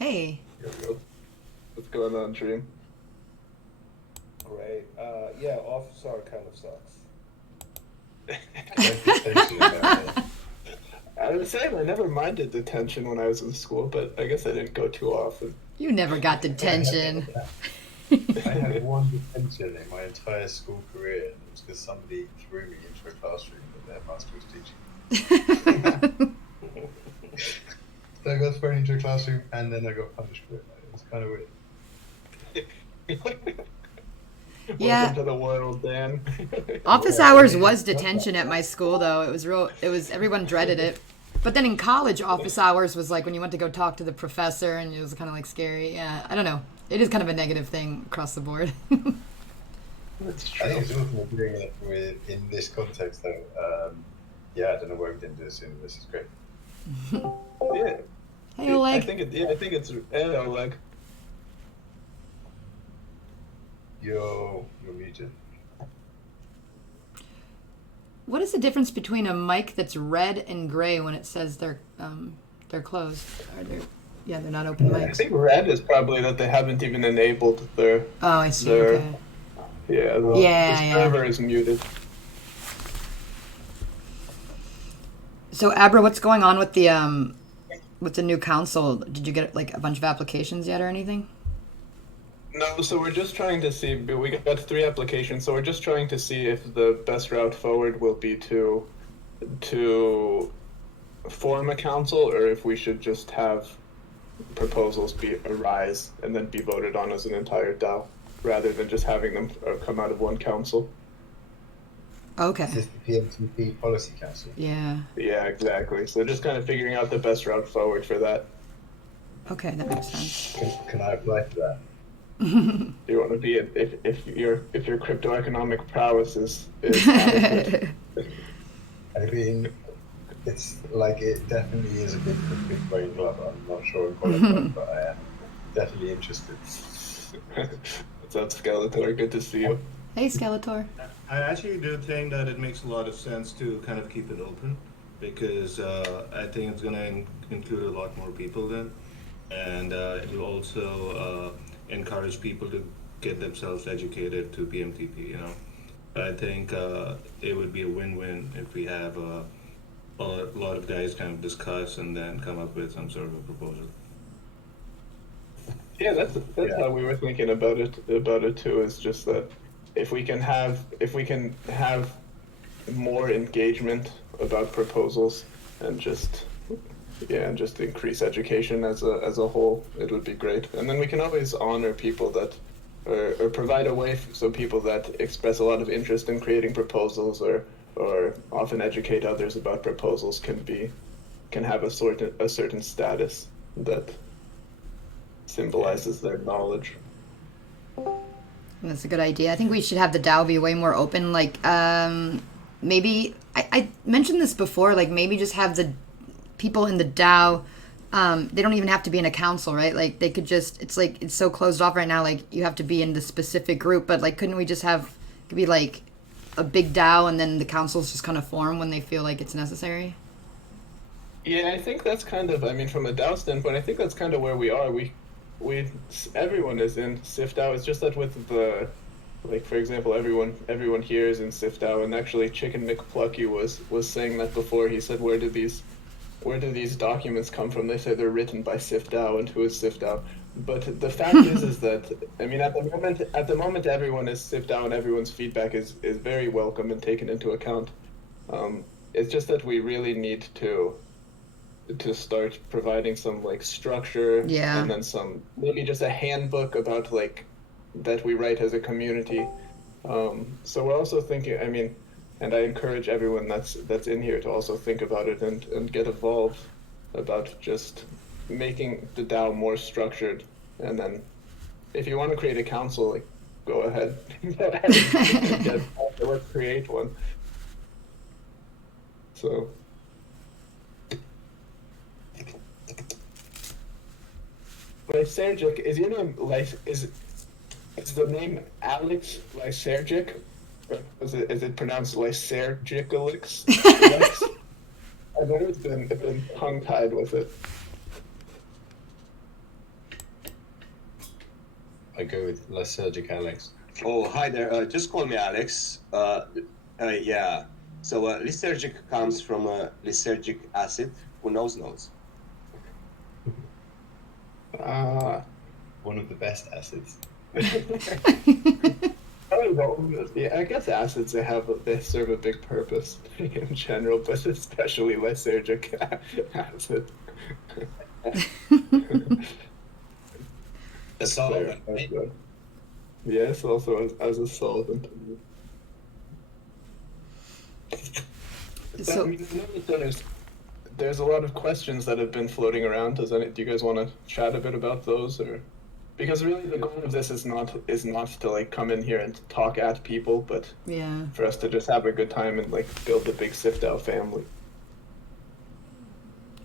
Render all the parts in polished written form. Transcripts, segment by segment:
Hey. What's going on, Dream? Right. Yeah, office hour kind of sucks. Like detention in there. I was saying I never minded detention when I was in school, but I guess I didn't go too often. You never got I had, detention. I had one detention in my entire school career, and it was because somebody threw me into a classroom that their master was teaching. So I got thrown into a classroom, and then I got punished for it. It was kind of weird. Yeah. Welcome to the world, Dan. Office hours was detention at my school, though. Everyone dreaded it. But then in college, office hours was like when you went to go talk to the professor, and it was kind of like scary. Yeah, I don't know. It is kind of a negative thing across the board. That's I true. think it's awesome we're doing it in this context, though. Yeah, I don't know why we didn't do this sooner. This is great. Yeah. Hey, I Oleg. think I think it's like You're muted. What is the difference between a mic that's red and gray when it says they're closed? Yeah, they're not open I mics. think red is probably that they haven't even enabled their Oh, I see. their Okay. the Yeah. server is muted. So, Abra, what's going on with the new council? Did you get like a bunch of applications yet or anything? No, so we're just trying to see. We got 3 applications, so we're just trying to see if the best route forward will be to form a council, or if we should just have proposals be arise and then be voted on as an entire DAO, rather than just having them come out of one council. Okay. Is this the PMTP Policy Council? Yeah. Yeah, exactly. So just kind of figuring out the best route forward for that. Okay, that makes sense. Can I apply for that? Do you want to be if your crypto economic prowess is adequate? I mean, it's like it definitely is a big brain glove. I'm not sure I'm qualified, but I am definitely interested. What's up, Skeletor? Good to see you. Hey, Skeletor. I actually do think that it makes a lot of sense to kind of keep it open because I think it's going to include a lot more people then. And it will also encourage people to get themselves educated to PMTP, you know. I think it would be a win-win if we have a lot of guys kind of discuss and then come up with some sort of a proposal. Yeah, that's Yeah. how we were thinking about it too. Is just that if we can have more engagement about proposals and just increase education as a whole, it would be great. And then we can always honor people that or provide a way so people that express a lot of interest in creating proposals or often educate others about proposals can have a certain status that symbolizes their knowledge. That's a good idea. I think we should have the DAO be way more open. Like, maybe I mentioned this before. Like, maybe just have the people in the DAO. They don't even have to be in a council, right? Like, they could just. It's like it's so closed off right now. Like, you have to be in the specific group. But like, couldn't we just have it could be like a big DAO, and then the councils just kind of form when they feel like it's necessary? Yeah, I think that's kind of. I mean, from a DAO standpoint, I think that's kind of where we are. We everyone is in SIFDAO. It's just that with the, like for example, everyone here is in SIFDAO, and actually Chicken McPlucky was saying that before. He said, where do these documents come from? They say they're written by SIFDAO, and who is SIFDAO? But the fact is that I mean at the moment everyone is SIFDAO, and everyone's feedback is very welcome and taken into account. It's just that we really need to start providing some like structure, Yeah. and then some maybe just a handbook about like that we write as a community. So we're also thinking, I mean, and I encourage everyone that's in here to also think about it and get involved about just making the DAO more structured. And then if you want to create a council, like go ahead. Let's create one. So Lysergic, is your name is the name Alex Lysergic? Or is it pronounced Lysergicalix? I've always been tongue tied with it. I go with Lysergic Alex. Oh, hi there. Just call me Alex. Yeah. So lysergic comes from lysergic acid. Who knows? One of the best acids. Yeah, I guess acids they serve a big purpose in general, but especially lysergic acid. A solvent, That's right? good. Yes, also as a solvent. So- I mean, there's a lot of questions that have been floating around. Do you guys want to chat a bit about those, or because really the goal of this is not to like come in here and talk at people, but Yeah. for us to just have a good time and like build the big SIFDAO family.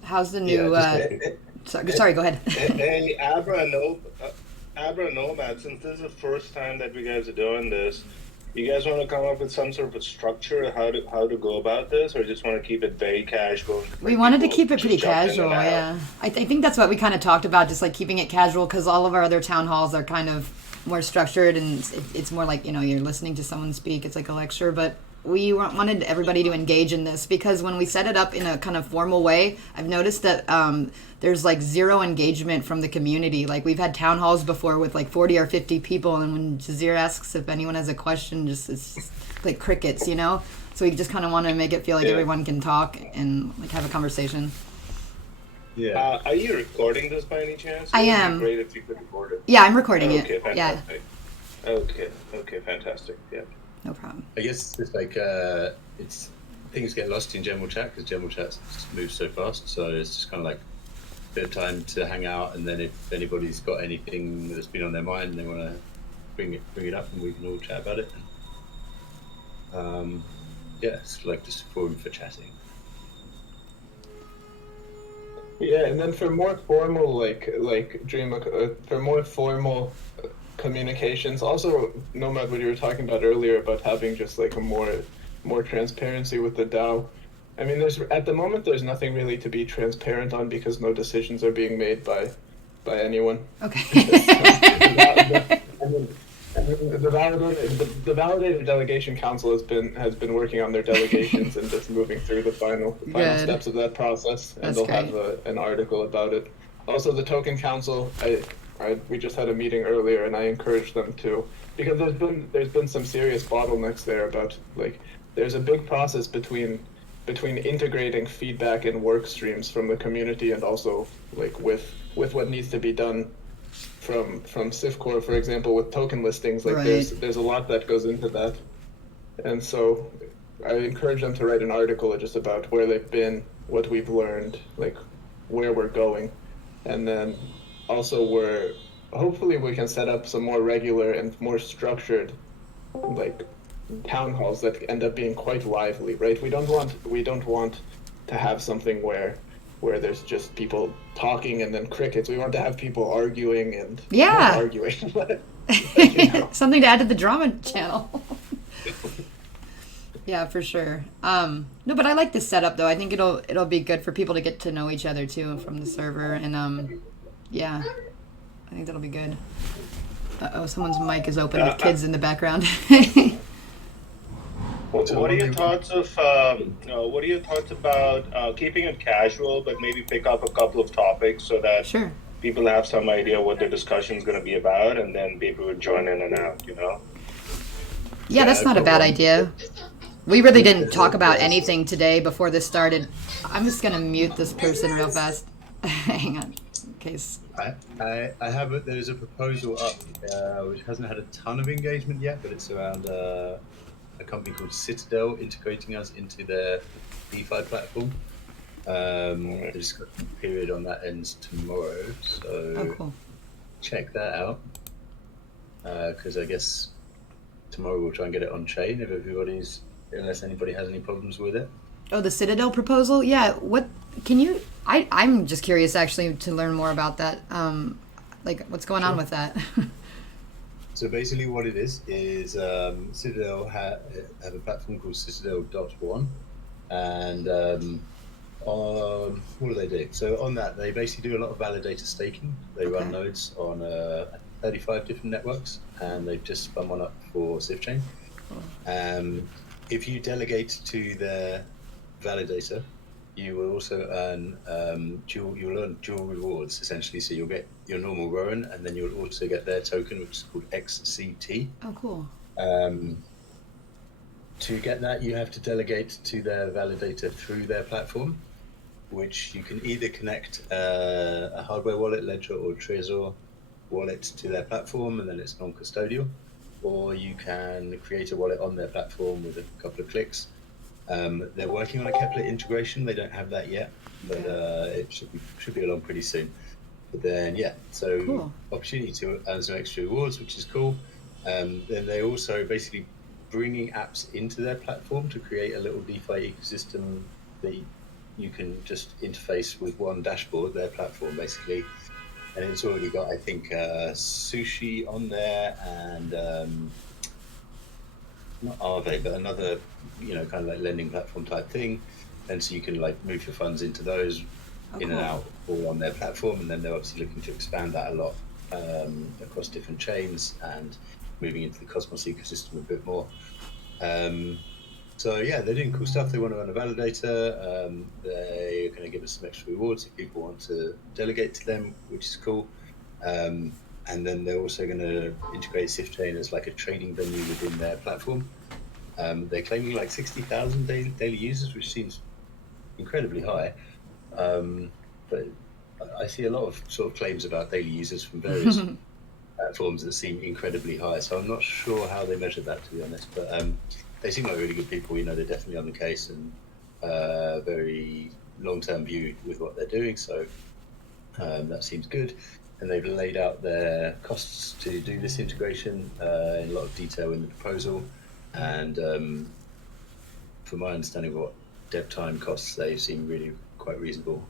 How's the Yeah, new? Sorry, go ahead. Hey, Abra Nomad, since this is the first time that we guys are doing this, you guys want to come up with some sort of a structure how to go about this, or just want to keep it very casual? We wanted to People keep it just pretty jump in and casual, out? yeah. I think that's what we kind of talked about, just like keeping it casual, because all of our other town halls are kind of more structured, and it's more like, you're listening to someone speak. It's like a lecture, but we wanted everybody to engage in this, because when we set it up in a kind of formal way, I've noticed that there's like zero engagement from the community. Like we've had town halls before with like 40 or 50 people, and when Jazir asks if anyone has a question, it's like crickets, So we just kind of want to make it feel like everyone can talk and like have a conversation. Yeah. Are you recording this by any chance? I It would be am. great if you could record it. Yeah, I'm recording Okay, it. Yeah, fantastic. Okay, fantastic. Yeah. no problem. I guess it's like it's things get lost in general chat because general chat moves so fast. So it's just kind of like a bit of time to hang out, and then if anybody's got anything that's been on their mind and they want to bring it up, and we can all chat about it. Yeah, it's like just a forum for chatting. Yeah, and then for more formal for more formal communications, also Nomad, what you were talking about earlier about having just like a more transparency with the DAO. I mean, at the moment there's nothing really to be transparent on because no decisions are being made by anyone. Okay. The validated delegation council has been working on their delegations and just moving through the final Good. steps of that process, and That's they'll great. have an article about it. Also, the token council, we just had a meeting earlier, and I encouraged them to, because there's been some serious bottlenecks there about like there's a big process between integrating feedback and work streams from the community and also like with what needs to be done from SIFCore, for example, with token listings. Like Right. there's a lot that goes into that, and so I encourage them to write an article just about where they've been, what we've learned, like where we're going, and then also hopefully we can set up some more regular and more structured like town halls that end up being quite lively, right? We don't want to have something where there's just people talking and then crickets. We want to have people arguing and Yeah. arguing. Something to add to the drama channel. Yeah, for sure. No, but I like this setup though. I think it'll be good for people to get to know each other too from the server, and yeah, I think that'll be good. Someone's mic is open with kids in the background. What are your thoughts about keeping it casual, but maybe pick up a couple of topics so that Sure. people have some idea what the discussion is going to be about, and then people would join in and out. Yeah, that's not a bad idea. We really didn't talk about anything today before this started. I'm just gonna mute this person real fast. Hang on, in case. There's a proposal up which hasn't had a ton of engagement yet, but it's around a company called Citadel integrating us into their DeFi platform. The discussion period on that ends tomorrow, so Oh, cool. check that out. Because I guess tomorrow we'll try and get it on chain unless anybody has any problems with it. Oh, the Citadel proposal? Yeah. What can you? I'm just curious actually to learn more about that. Like, what's going on with that? So basically what it is Citadel have a platform called Citadel.one, and what do they do? So on that, they basically do a lot of validator staking. They run nodes on, I 35 different networks, and they've just spun one up for SwiftChain. If you delegate to their validator, you will also earn you'll earn dual rewards essentially. So you'll get your normal Rowan, and then you'll also get their token, which is called XCT. Oh, cool. To get that, you have to delegate to their validator through their platform, which you can either connect a hardware wallet, Ledger or Trezor wallet to their platform, and then it's non-custodial, or you can create a wallet on their platform with a couple of clicks. They're working on a Kepler integration. They don't have that yet, but it should be along pretty soon. But then, so cool. Opportunity to earn some extra rewards, which is cool. Then they also basically bringing apps into their platform to create a little DeFi ecosystem that you can just interface with one dashboard, their platform basically. And it's already got, I think, Sushi on there, and not Aave, but another, kind of like lending platform type thing. And so you can like move your funds into those in and out all on their platform. And then they're obviously looking to expand that a lot across different chains and moving into the Cosmos ecosystem a bit more. So yeah, they're doing cool stuff. They want to run a validator. They're going to give us some extra rewards if people want to delegate to them, which is cool. And then they're also going to integrate SwiftChain as like a trading venue within their platform. They're claiming like 60,000 daily users, which seems incredibly high. But I see a lot of sort of claims about daily users from various platforms that seem incredibly high. So I'm not sure how they measured that, to be honest. But they seem like really good people. They're definitely on the case and very long-term view with what they're doing. So that seems good. And they've laid out their costs to do this integration in a lot of detail in the proposal. And from my understanding of what dev time costs, they seem really quite reasonable.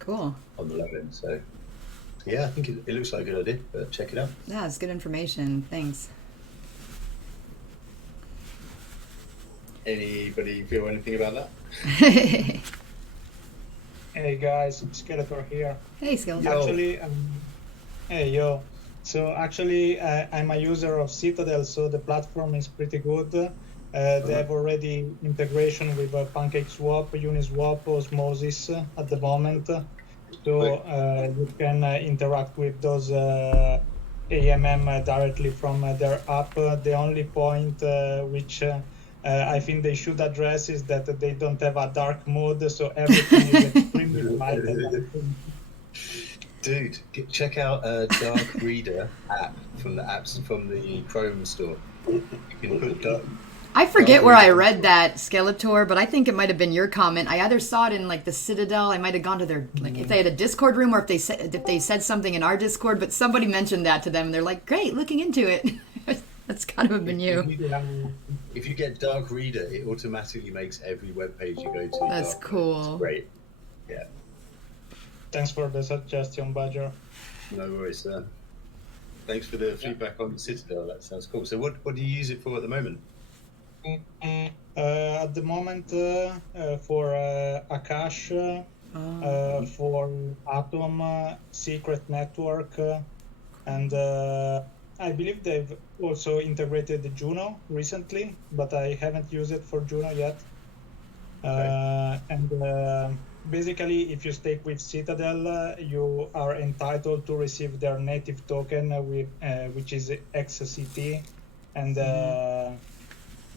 Cool. On the low end. So yeah, I think it looks like a good idea, but check it out. Yeah, it's good information. Thanks. Anybody feel anything about that? Hey guys, Skeletor here. Hey, Skeletor. Actually, hey yo. So actually, I'm a user of Citadel, so the platform is pretty good. They have already integration with PancakeSwap, Uniswap, Osmosis at the moment. So you can interact with those AMM directly from their app. The only point which I think they should address is that they don't have a dark mode, so everything is extremely light. Dude, check out Dark Reader app from the Chrome store. You can put dark. I forget where I read that, Skeletor, but I think it might have been your comment. I either saw it in like the Citadel. I might have gone to their if they had a Discord room, or if they said something in our Discord. But somebody mentioned that to them, and they're like, "Great, looking into it." That's kind of been you. If you get Dark Reader, it automatically makes every web page you go to. That's dark. cool. It's great. Yeah. Thanks for the suggestion, Badger. No worries, sir. Thanks for the feedback on the Citadel. That sounds cool. So what do you use it for at the moment? At the moment, for Akash, for Atom, Secret Network, and I believe they've also integrated Juno recently, but I haven't used it for Juno yet. And basically, if you stake with Citadel, you are entitled to receive their native token, which is XCT, and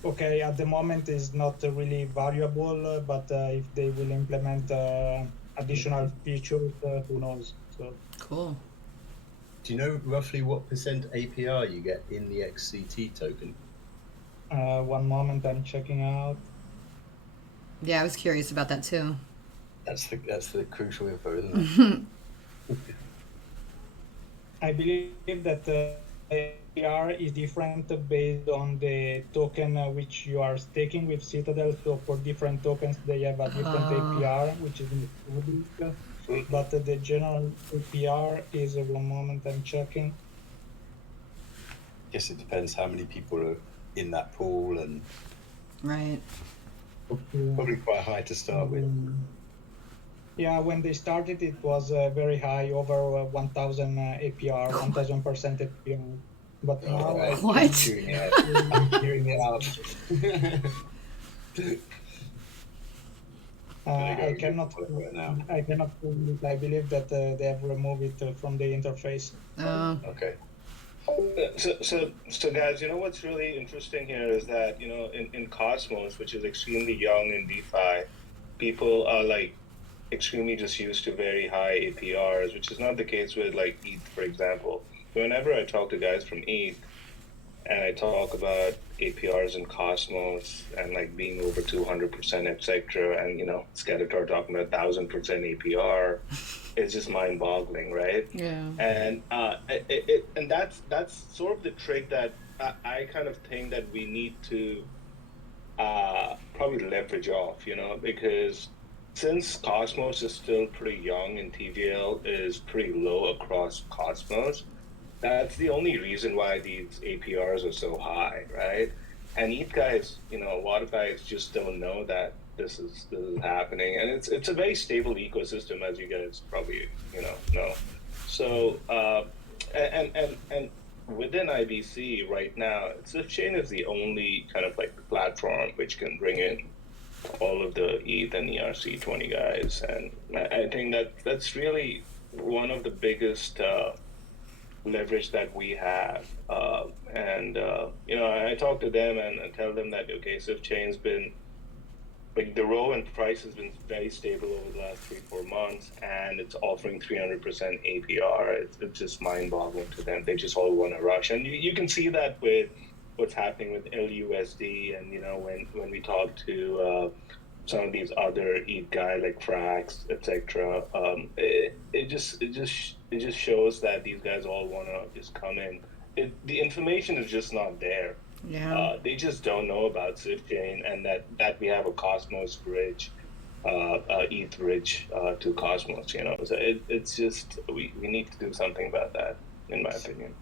okay, at the moment is not really valuable, but if they will implement additional features, who knows? So cool. Do you know roughly what percent APR you get in the XCT token? One moment, I'm checking out. Yeah, I was curious about that too. That's the crucial info, isn't it? I believe that APR is different based on the token which you are staking with Citadel. So for different tokens, they have a different APR, which is included. But the general APR is, one moment, I'm checking. Guess it depends how many people are in that pool, and right. probably quite high to start with. Yeah, when they started, it was very high, over 1,000 APR, 1,000% APR. But All now I right, think I'm What? queuing it out. I'm queuing it out. Gonna go I and give cannot, it a look now. I cannot prove it. I believe that they have removed it from the interface. Okay. So guys, you know what's really interesting here is that, in Cosmos, which is extremely young in DeFi, people are like extremely just used to very high APRs, which is not the case with like ETH, for example. Whenever I talk to guys from ETH, and I talk about APRs in Cosmos and like being over 200%, etc. And Skeletor talking about 1,000% APR, it's just mind-boggling, right? Yeah. And and that's sort of the trick that I kind of think that we need to probably leverage off, because since Cosmos is still pretty young and TVL is pretty low across Cosmos, that's the only reason why these APRs are so high, right? And ETH guys, a lot of guys just don't know that this is happening, and it's a very stable ecosystem, as you guys probably know. So and within IBC right now, SwiftChain is the only kind of like platform which can bring in all of the ETH and ERC20 guys, and I think that that's really one of the biggest leverage that we have. And I talk to them and tell them that, okay, SwiftChain's been, like, the row and price has been very stable over the last 3-4 months, and it's offering 300% APR. It's just mind-boggling to them. They just all want to rush, and you can see that with what's happening with LUSD, and when we talk to some of these other ETH guy like Frax, etc. It just shows that these guys all want to just come in. The information is just not there. Yeah. They just don't know about SwiftChain, and that we have a Cosmos bridge, ETH bridge to Cosmos. So it's just we need to do something about that, in my opinion.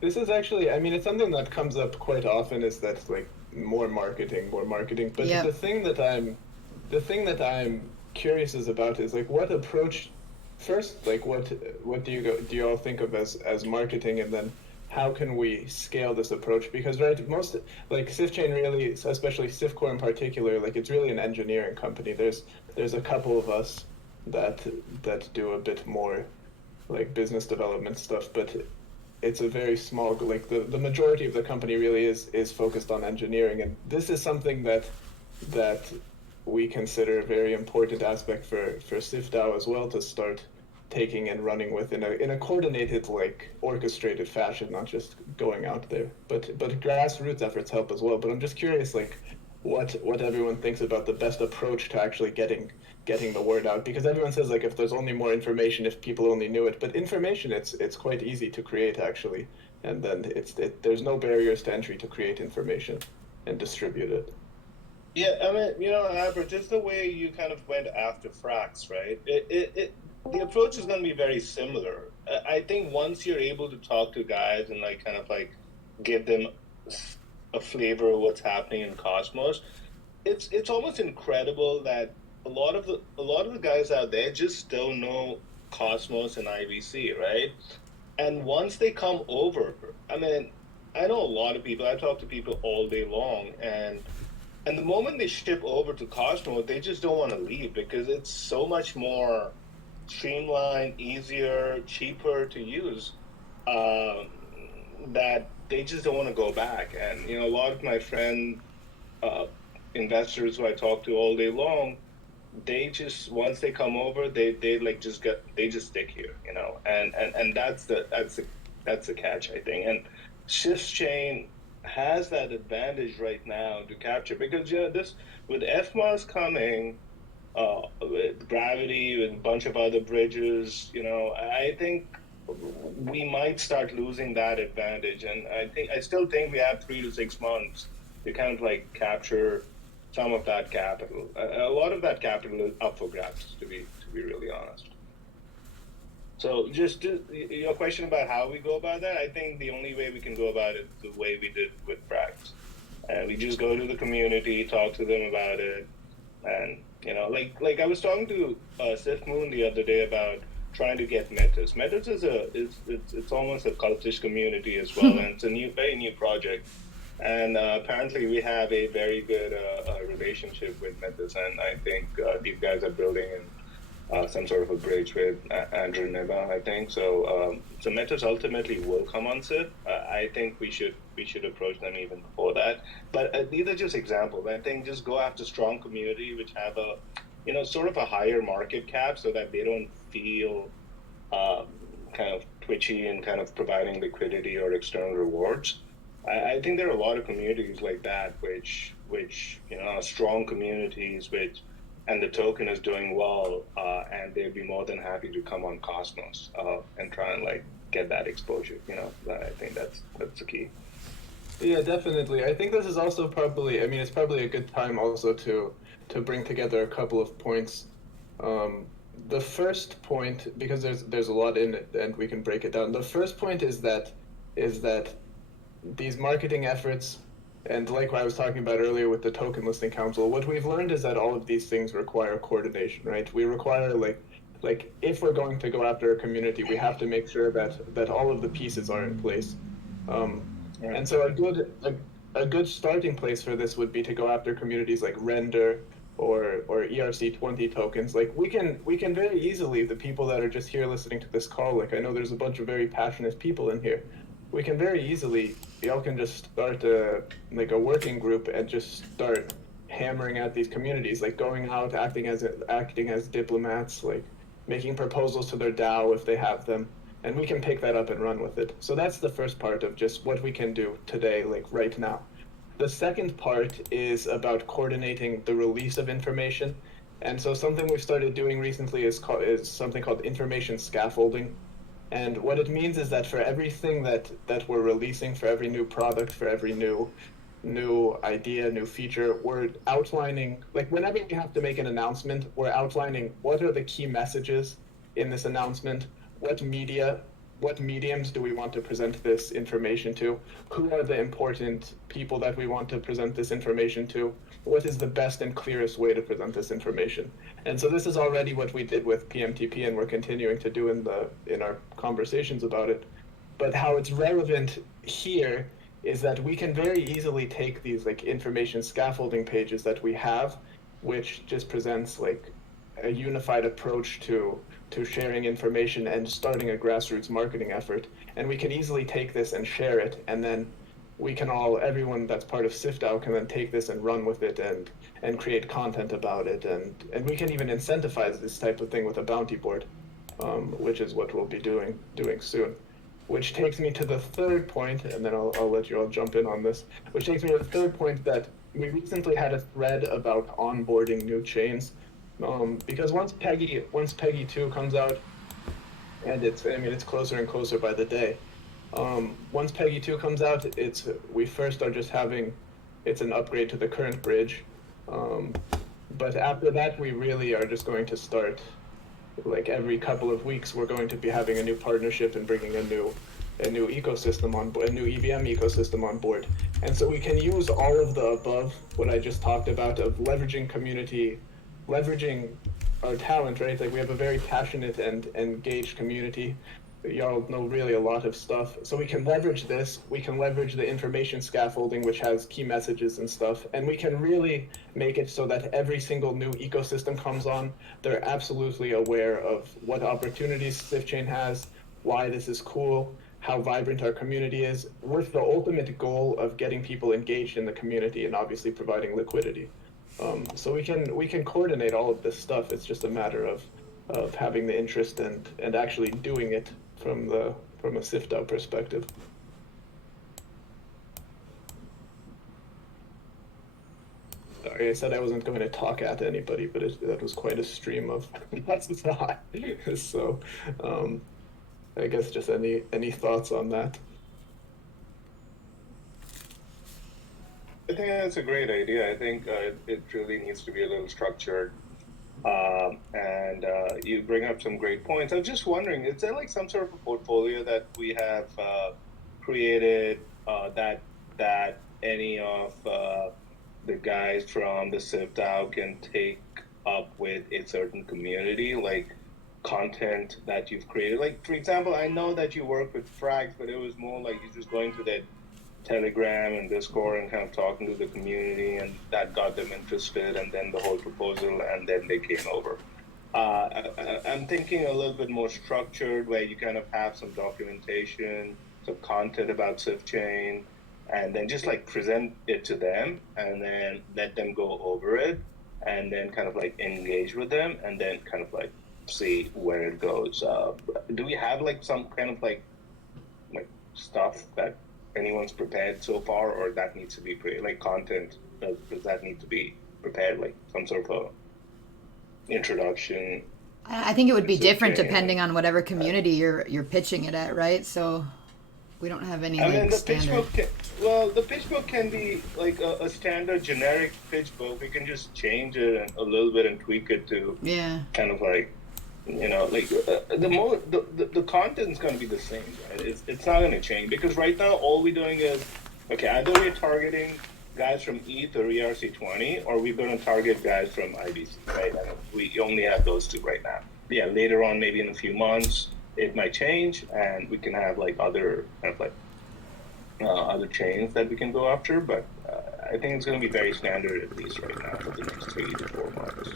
This is actually, I mean, it's something that comes up quite often, is that like more marketing. But Yep. the thing that I'm curious is about is like what approach first, like what do you all think of as marketing, and then how can we scale this approach? Because most like SwiftChain really, especially SwiftCore in particular, like it's really an engineering company. There's a couple of us that do a bit more like business development stuff, but it's a very small, like the majority of the company really is focused on engineering, and this is something that we consider a very important aspect for SwiftDAO as well, to start taking and running with in a coordinated, like orchestrated fashion, not just going out there. But grassroots efforts help as well. But I'm just curious, like what everyone thinks about the best approach to actually getting the word out, because everyone says like if there's only more information, if people only knew it, but information it's quite easy to create actually, and then there's no barriers to entry to create information and distribute it. Yeah, I mean, Albert, just the way you kind of went after Frax, right? The approach is going to be very similar. I think once you're able to talk to guys and like kind of like give them a flavor of what's happening in Cosmos, it's almost incredible that a lot of the guys out there just don't know Cosmos and IBC, right? And once they come over, I mean, I know a lot of people. I talk to people all day long, and the moment they ship over to Cosmos, they just don't want to leave because it's so much more streamlined, easier, cheaper to use, that they just don't want to go back. And a lot of my friend investors who I talk to all day long, they just, once they come over, they like they just stick here, and that's the catch, I think. And SwiftChain has that advantage right now to capture, because this, with FMAS coming, with Gravity, with a bunch of other bridges, I think we might start losing that advantage. And I still think we have 3 to 6 months to kind of like capture some of that capital. A lot of that capital is up for grabs, to be really honest. So just your question about how we go about that, I think the only way we can go about it is the way we did with Frax. And we just go to the community, talk to them about it, and Like I was talking to Seth Moon the other day about trying to get Metis. Metis is it's almost a cultish community as well, and it's a very new project. And apparently, we have a very good relationship with Metis, and I think these guys are building some sort of a bridge with Andrew Neba, I think. So Metis ultimately will come on SIP. I think we should approach them even before that. But these are just examples. I think just go after strong community which have a, sort of a higher market cap, so that they don't feel kind of twitchy and kind of providing liquidity or external rewards. I think there are a lot of communities like that, which strong communities, and the token is doing well, and they'd be more than happy to come on Cosmos and try and like get that exposure. I think that's the key. Yeah, definitely. I think this is also probably, I mean, it's probably a good time also to bring together a couple of points. The first point, because there's a lot in it, and we can break it down. The first point is that these marketing efforts, and like what I was talking about earlier with the Token Listing Council, what we've learned is that all of these things require coordination, right? We require like if we're going to go after a community, we have to make sure that all of the pieces are in place. And so a good starting place for this would be to go after communities like Render or ERC20 tokens. Like we can very easily, the people that are just here listening to this call, like I know there's a bunch of very passionate people in here. We can very easily, y'all can just start a working group and just start hammering at these communities, like going out, acting as diplomats, like making proposals to their DAO if they have them, and we can pick that up and run with it. So that's the first part of just what we can do today, like right now. The second part is about coordinating the release of information, and so something we've started doing recently is something called information scaffolding. And what it means is that for everything that we're releasing, for every new product, for every new idea, new feature, we're outlining, like whenever we have to make an announcement, we're outlining what are the key messages in this announcement, what mediums do we want to present this information to, who are the important people that we want to present this information to, what is the best and clearest way to present this information. And so this is already what we did with PMTP, and we're continuing to do in our conversations about it. But how it's relevant here is that we can very easily take these like information scaffolding pages that we have, which just presents like a unified approach to sharing information and starting a grassroots marketing effort. And we can easily take this and share it, and then we can everyone that's part of SIFDAO can then take this and run with it and create content about it, and we can even incentivize this type of thing with a bounty board, which is what we'll be doing soon. Which takes me to the third point, and then I'll let you all jump in on this, which takes me to the third point, that we recently had a thread about onboarding new chains, because once Peggy 2 comes out, and it's closer and closer by the day. Once Peggy 2 comes out, we first are just having, it's an upgrade to the current bridge, but after that we really are just going to start, like every couple of weeks we're going to be having a new partnership and bringing a new ecosystem on board, a new EVM ecosystem on board. And so we can use all of the above, what I just talked about, of leveraging community, leveraging our talent, right? Like we have a very passionate and engaged community. Y'all know really a lot of stuff. So we can leverage this, we can leverage the information scaffolding, which has key messages and stuff, and we can really make it so that every single new ecosystem comes on, they're absolutely aware of what opportunities SIFchain has, why this is cool, how vibrant our community is, with the ultimate goal of getting people engaged in the community and obviously providing liquidity. So we can coordinate all of this stuff. It's just a matter of having the interest and actually doing it from a SIFDAO perspective. Sorry, I said I wasn't going to talk at anybody, but that was quite a stream of that's not. So I guess just any thoughts on that? I think that's a great idea. I think it really needs to be a little structured. And you bring up some great points. I was just wondering, is there like some sort of a portfolio that we have created that any of the guys from the SIFDAO can take up with a certain community, like content that you've created. Like, for example, I know that you work with Frags, but it was more like you just going to that Telegram and Discord and kind of talking to the community, and that got them interested, and then the whole proposal, and then they came over. I'm thinking a little bit more structured, where you kind of have some documentation, some content about SwiftChain, and then just like present it to them, and then let them go over it, and then kind of like engage with them, and then kind of like see where it goes. Do we have like some kind of like stuff that anyone's prepared so far, or that needs to be like content? Does that need to be prepared, like some sort of introduction? I think it would be It's different okay. depending on whatever community you're pitching it at, right? So we don't have any I like mean, the pitch standard. book. The pitch book can be like a standard generic pitch book. We can just change it a little bit and tweak it to Yeah. kind of like, like the content's going to be the same, right? It's not going to change, because right now all we're doing is, okay, either we're targeting guys from ETH or ERC20, or we're going to target guys from IBC, right? I mean, we only have those two right now. Yeah, later on, maybe in a few months, it might change, and we can have like other kind of like other chains that we can go after. But I think it's going to be very standard, at least right now, for the next 3 to 4 months.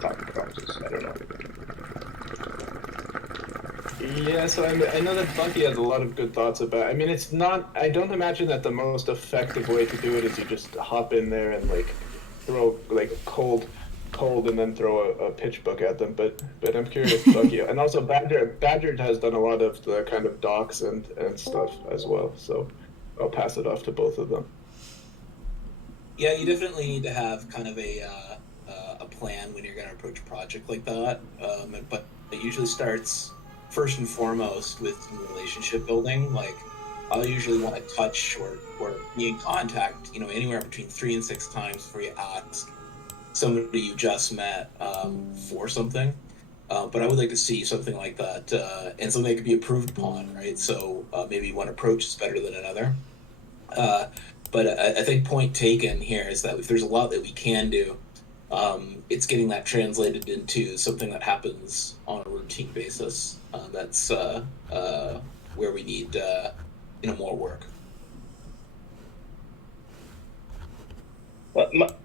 Thought process. I don't know. Yeah, so I know that Bucky has a lot of good thoughts about. I mean, it's not. I don't imagine that the most effective way to do it is you just hop in there and like throw like cold, and then throw a pitch book at them. But I'm curious, Bucky, and also Badger has done a lot of the kind of docs and stuff as well. So I'll pass it off to both of them. Yeah, you definitely need to have kind of a plan when you're going to approach a project like that. But it usually starts first and foremost with some relationship building. Like, I'll usually want to touch or be in contact, anywhere between 3 and 6 times before you ask somebody you just met for something. But I would like to see something like that, and something that could be approved upon, right? So maybe one approach is better than another. But I think point taken here is that if there's a lot that we can do, it's getting that translated into something that happens on a routine basis. That's where we need more work.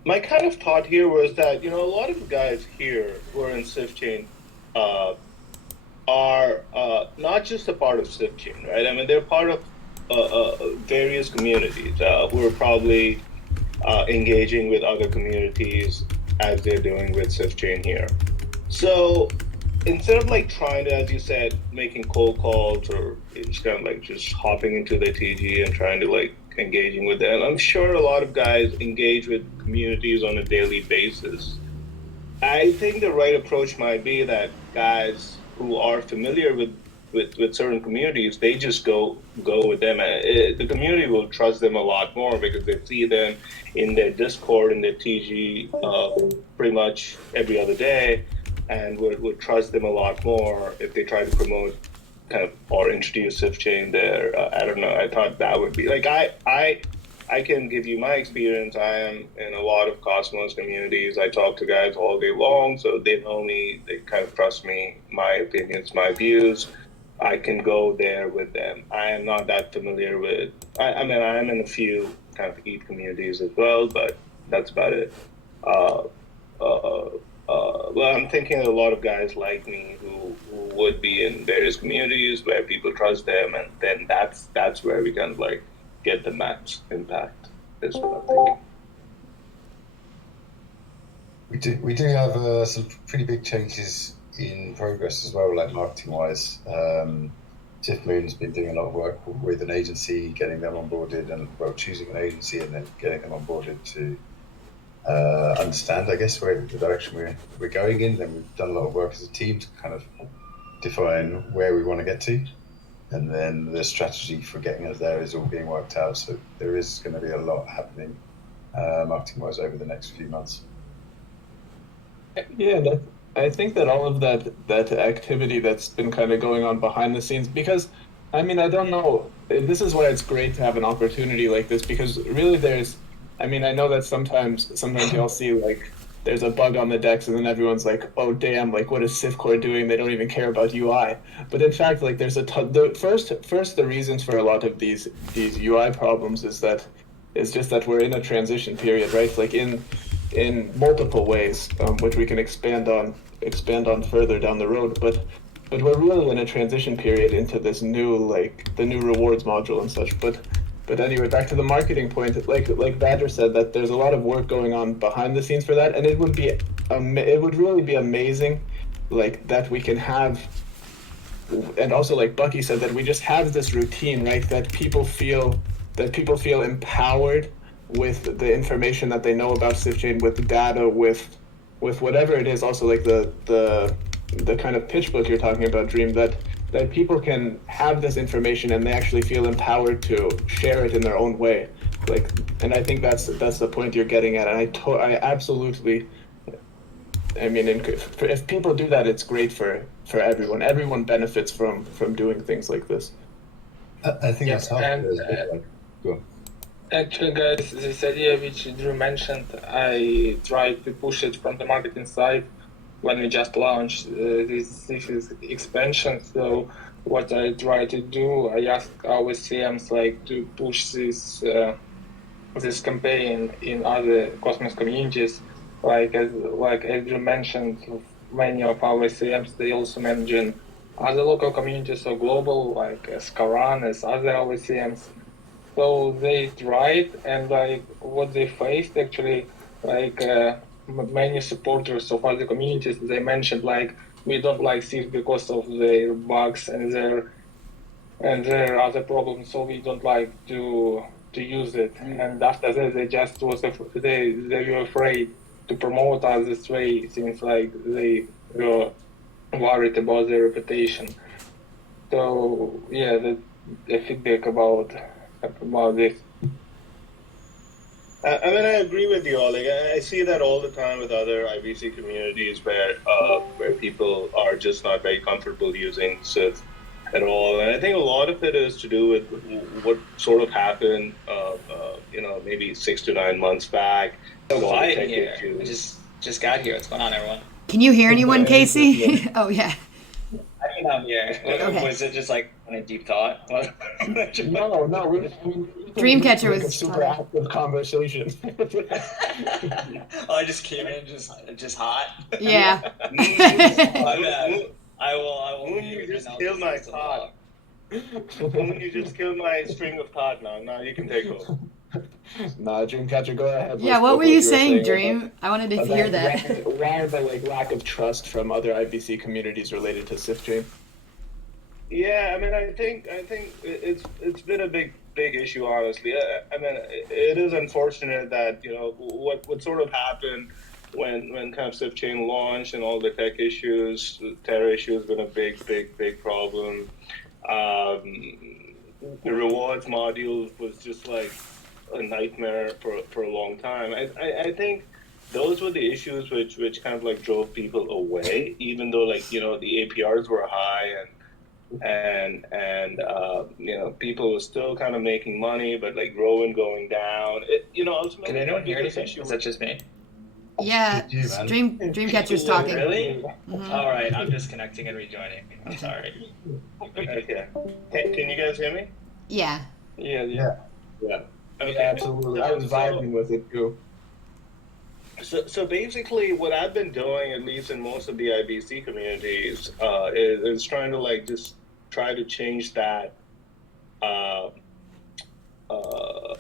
My kind of thought here was that, a lot of the guys here who are in SwiftChain are not just a part of SwiftChain, right? I mean, they're part of various communities who are probably engaging with other communities as they're doing with SwiftChain here. So instead of like trying to, as you said, making cold calls or just kind of like just hopping into the TG and trying to like engaging with them, I'm sure a lot of guys engage with communities on a daily basis. I think the right approach might be that guys who are familiar with certain communities, they just go with them. The community will trust them a lot more because they see them in their Discord and their TG pretty much every other day, and would trust them a lot more if they try to promote kind of or introduce SwiftChain there. I don't know. I thought that would be like I can give you my experience. I am in a lot of Cosmos communities. I talk to guys all day long, so they know me. They kind of trust me, my opinions, my views. I can go there with them. I am not that familiar with. I mean, I am in a few kind of ETH communities as well, but that's about it. Well, I'm thinking a lot of guys like me who would be in various communities where people trust them, and then that's where we can like get the max impact. Is what I'm thinking. We do have some pretty big changes in progress as well, like marketing wise. Tiff Moon's been doing a lot of work with an agency, getting them onboarded, and choosing an agency and then getting them onboarded to understand, I guess, where the direction we're going in. Then we've done a lot of work as a team to kind of define where we want to get to, and then the strategy for getting us there is all being worked out. So there is going to be a lot happening marketing wise over the next few months. Yeah, I think that all of that activity that's been kind of going on behind the scenes, because I mean, I don't know, this is why it's great to have an opportunity like this, because really I mean, I know that sometimes y'all see like there's a bug on the DEX, and then everyone's like, oh damn, like what is Sifcore doing? They don't even care about UI. But in fact, like there's the reasons for a lot of these UI problems is just that we're in a transition period, right? Like in multiple ways, which we can expand on further down the road. But we're really in a transition period into this new, like the new rewards module and such. But anyway, back to the marketing point. Like Badger said, that there's a lot of work going on behind the scenes for that, and it would really be amazing, like that we can have. And also, like Bucky said, that we just have this routine, right? That people feel empowered with the information that they know about SifChain, with the data, with whatever it is. Also, like the kind of pitch book you're talking about, Dream, that people can have this information and they actually feel empowered to share it in their own way. Like, and I think that's the point you're getting at. And I absolutely. I mean, if people do that, it's great for everyone. Everyone benefits from doing things like this. I think Yes, that's helpful. and Go on. actually, guys, this idea which Drew mentioned, I tried to push it from the marketing side when we just launched this expansion. So what I try to do, I ask our CMs like to push this campaign in other Cosmos communities. Like as Drew mentioned, many of our CMs, they also managing other local communities or global, like as Karan, as other our CMs. So they tried, and like what they faced actually, like many supporters of other communities, they mentioned like we don't like SIF because of their bugs and their other problems, so we don't like to use it. And after that, they were afraid to promote us this way, since like they were worried about their reputation. So yeah, the feedback about this. I mean, I agree with you all. Like, I see that all the time with other IBC communities where people are just not very comfortable using SIF at all. And I think a lot of it is to do with what sort of happened, maybe 6 to 9 months back. So quiet here. I just got here. What's going on, everyone? Can you hear anyone, Casey? Oh yeah. I mean, I'm here. Okay. Was it just like in a deep thought? No, Dreamcatcher like was a super active conversation. Oh, I just came in just hot. Yeah. My bad. I will. Moon, you just killed my thought. Moon, you just killed my string of thought now. Now you can take over. Nah, Dreamcatcher, go ahead. Yeah, what were you saying, Dream? I wanted to hear that. Why the lack of trust from other IBC communities related to SifChain? Yeah, I mean, I think it's been a big issue, honestly. I mean, it is unfortunate that what sort of happened when kind of SifChain launched and all the tech issues, the Terra issue has been a big problem. The rewards module was just like a nightmare for a long time. I think those were the issues which kind of like drove people away, even though the APRs were high and people were still kind of making money, but like Rowan going down. Ultimately, Can anyone hear anything? Is that just me? Yeah, Dreamcatcher's talking. Really? Mhm. All right, I'm disconnecting and rejoining. I'm sorry. Okay. Can you guys hear me? Yeah. Yeah. Okay. Absolutely. I was vibing with it too. So basically, what I've been doing, at least in most of the IBC communities, is trying to try to change that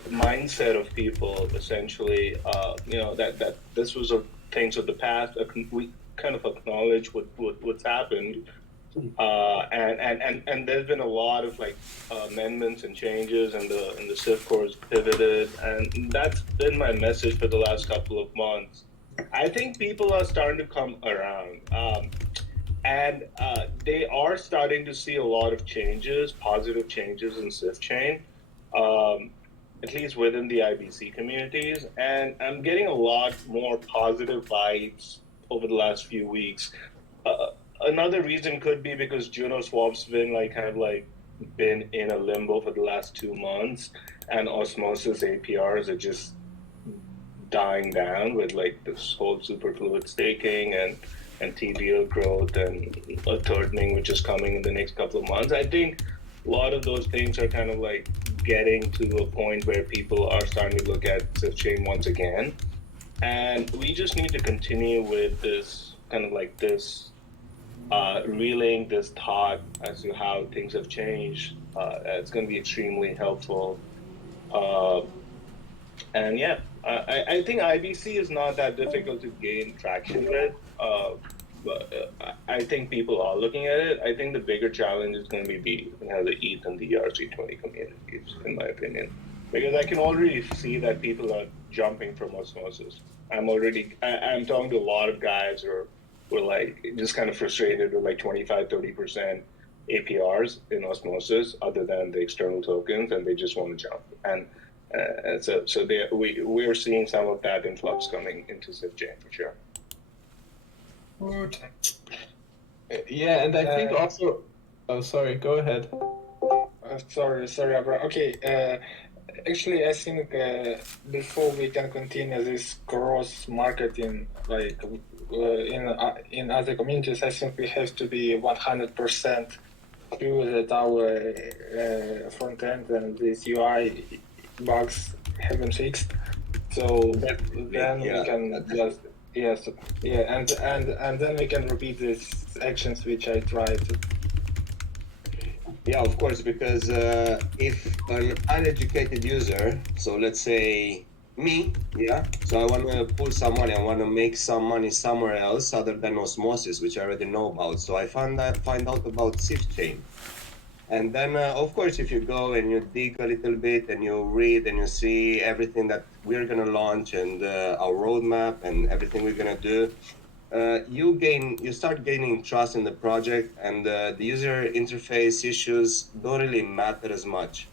mindset of people. Essentially, that this was a things of the past. We kind of acknowledge what's happened. And there's been a lot of amendments and changes, and the SIF core has pivoted, and that's been my message for the last couple of months. I think people are starting to come around, and they are starting to see a lot of changes, positive changes in SifChain, at least within the IBC communities, and I'm getting a lot more positive vibes over the last few weeks. Another reason could be because JunoSwap's been been in a limbo for the last 2 months, and Osmosis APRs are just dying down with like this whole superfluid staking and TVL growth and a thirdening which is coming in the next couple of months. I think a lot of those things are kind of like getting to a point where people are starting to look at SwiftChain once again. And we just need to continue with this kind of like this reeling this thought as to how things have changed. It's going to be extremely helpful. And yeah, I think IBC is not that difficult to gain traction with. But I think people are looking at it. I think the bigger challenge is going to be the ETH and the ERC20 communities, in my opinion, because I can already see that people are jumping from osmosis. I'm talking to a lot of guys who are like just kind of frustrated with like 25-30% APRs in osmosis, other than the external tokens, and they just want to jump. And so we're seeing some of that influx coming into SwiftChain for sure. Yeah, and I think also. Oh, sorry. Go ahead. Sorry, Abra. Okay. Actually, I think before we can continue this cross marketing, like in other communities, I think we have to be 100% sure that our front end and these UI bugs have been fixed. So then we can just. Yes, yeah, and then we can repeat these actions which I tried to. Yeah, of course, because if an uneducated user, so let's say me, yeah, so I want to pull some money, I want to make some money somewhere else other than osmosis, which I already know about. So I find out about SwiftChain. And then, of course, if you go and you dig a little bit and you read and you see everything that we're going to launch and our roadmap and everything we're going to do, you start gaining trust in the project, and the user interface issues don't really matter as much.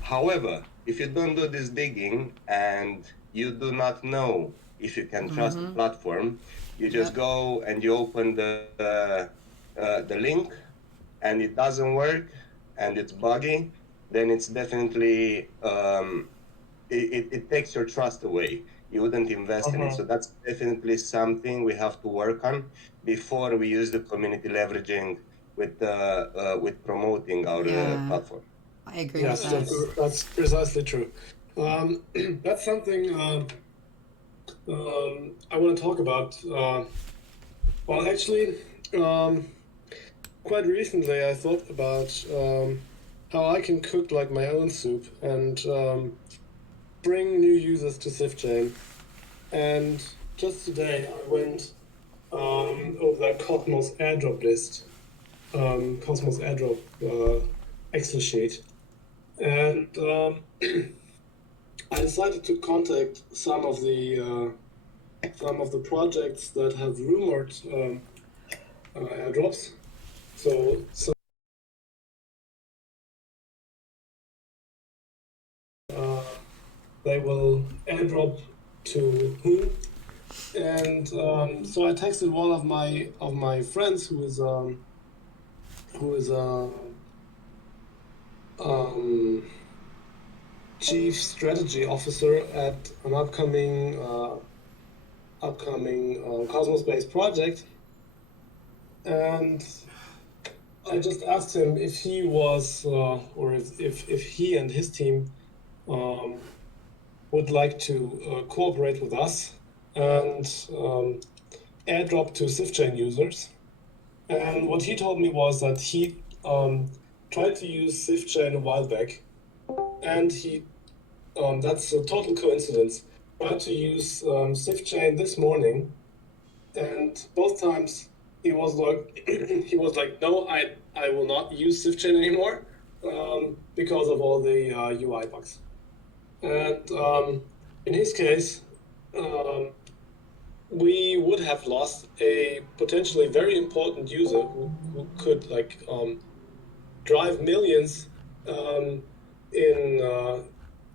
However, if you don't do this digging and you do not know if you can trust the platform, you just go and you open the link, and it doesn't work, and it's buggy, then it's definitely, it takes your trust away. You wouldn't invest in it. So that's definitely something we have to work on before we use the community leveraging with promoting our platform. I agree Yes, with that. that's precisely true. That's something I want to talk about. Well, actually, quite recently I thought about how I can cook like my own soup and bring new users to SwiftChain. And just today I went over that Cosmos airdrop list, Cosmos airdrop Excel sheet, and I decided to contact some of the projects that have rumored airdrops. So they will airdrop to whom, and so I texted one of my friends who is chief strategy officer at an upcoming Cosmos-based project, and I just asked him if he was, or if he and his team would like to cooperate with us and airdrop to SwiftChain users. And what he told me was that he tried to use SwiftChain a while back, and he, that's a total coincidence, tried to use SwiftChain this morning, and both times he was like, no, I will not use SwiftChain anymore because of all the UI bugs. And in his case, we would have lost a potentially very important user who could drive millions in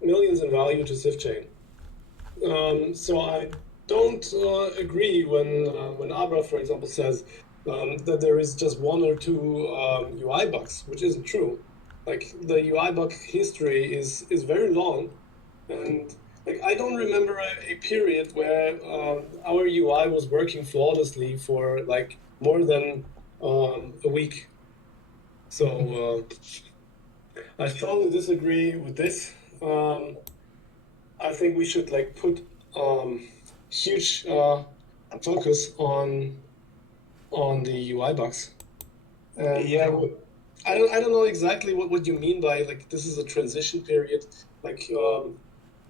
value to SwiftChain. So I don't agree when Abra, for example, says that there is just one or two UI bugs, which isn't true. Like, the UI bug history is very long, and like I don't remember a period where our UI was working flawlessly for like more than a week. So I strongly disagree with this. I think we should like put huge focus on the UI bugs. And Yeah. I don't know exactly what you mean by like this is a transition period. Like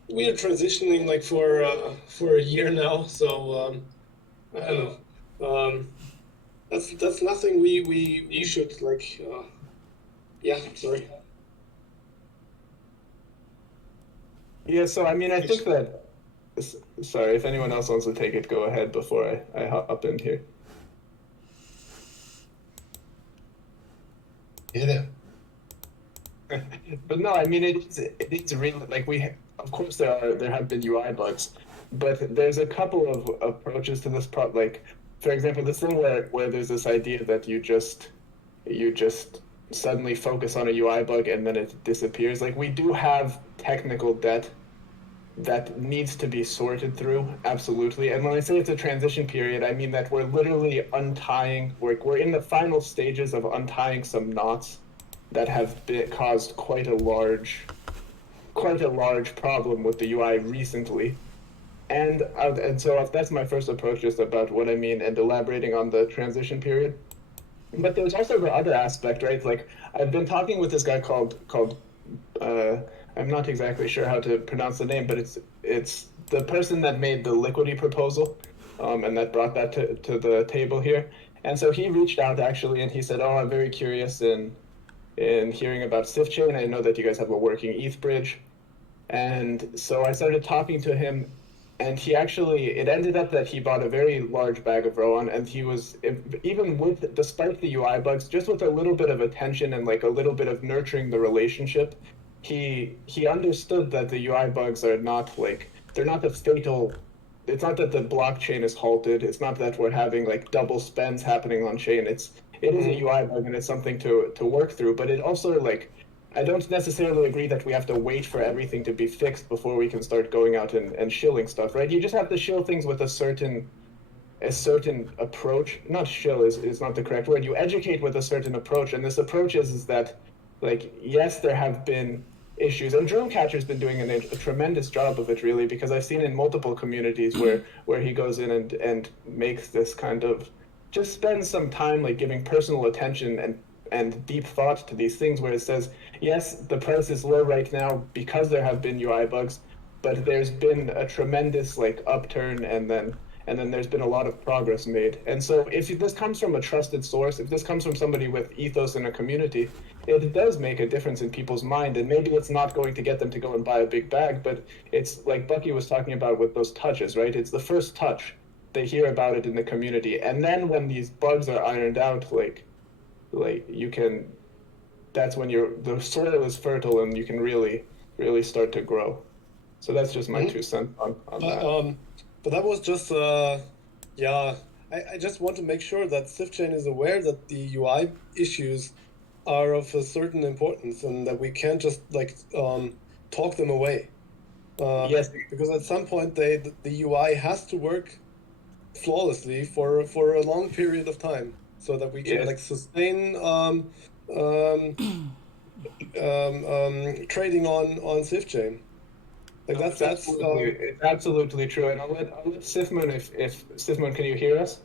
we are transitioning like for a year now, so I don't know. That's nothing we should like. Yeah, sorry. Yeah, so I mean, I think that. Sorry, if anyone else wants to take it, go ahead before I hop in here. Yeah. But no, I mean it's really like of course there have been UI bugs, but there's a couple of approaches to this like for example this thing where there's this idea that you just suddenly focus on a UI bug and then it disappears. Like we do have technical debt that needs to be sorted through, absolutely. And when I say it's a transition period, I mean that we're literally we're in the final stages of untying some knots that have caused quite a large problem with the UI recently. And so that's my first approach, just about what I mean and elaborating on the transition period. But there's also the other aspect, right? Like I've been talking with this guy called I'm not exactly sure how to pronounce the name, but it's the person that made the Liquidity proposal, and that brought that to the table here. And so he reached out actually, and he said, "Oh, I'm very curious in hearing about SifChain. I know that you guys have a working ETH bridge." And so I started talking to him, and it ended up that he bought a very large bag of Rowan, and he was, despite the UI bugs, just with a little bit of attention and like a little bit of nurturing the relationship, he understood that the UI bugs are not like, they're not the fatal, it's not that the blockchain is halted, it's not that we're having like double spends happening on chain, it is a UI bug and it's something to work through, but it also like, I don't necessarily agree that we have to wait for everything to be fixed before we can start going out and shilling stuff, right? You just have to shill things with a certain approach. Not shill is not the correct word. You educate with a certain approach, and this approach is that, like, yes, there have been issues, and Dreamcatcher's been doing a tremendous job of it, really, because I've seen in multiple communities where he goes in and makes this kind of, just spends some time like giving personal attention and deep thought to these things, where it says, yes, the price is low right now because there have been UI bugs, but there's been a tremendous like upturn, and then there's been a lot of progress made. And so if this comes from a trusted source, if this comes from somebody with ethos in a community, it does make a difference in people's mind. And maybe it's not going to get them to go and buy a big bag, but it's like Bucky was talking about with those touches, right? It's the first touch. They hear about it in the community. And then when these bugs are ironed out, like you can, that's when the soil is fertile and you can really, really start to grow. So that's just my 2 cents on that. But that was just, I just want to make sure that SifChain is aware that the UI issues are of a certain importance and that we can't just like talk them away. Yes. Because at some point the UI has to work flawlessly for a long period of time, so that we can like sustain trading on SifChain. Like that's absolutely true. And I'll let Sifmoon, if Sifmoon, can you hear us?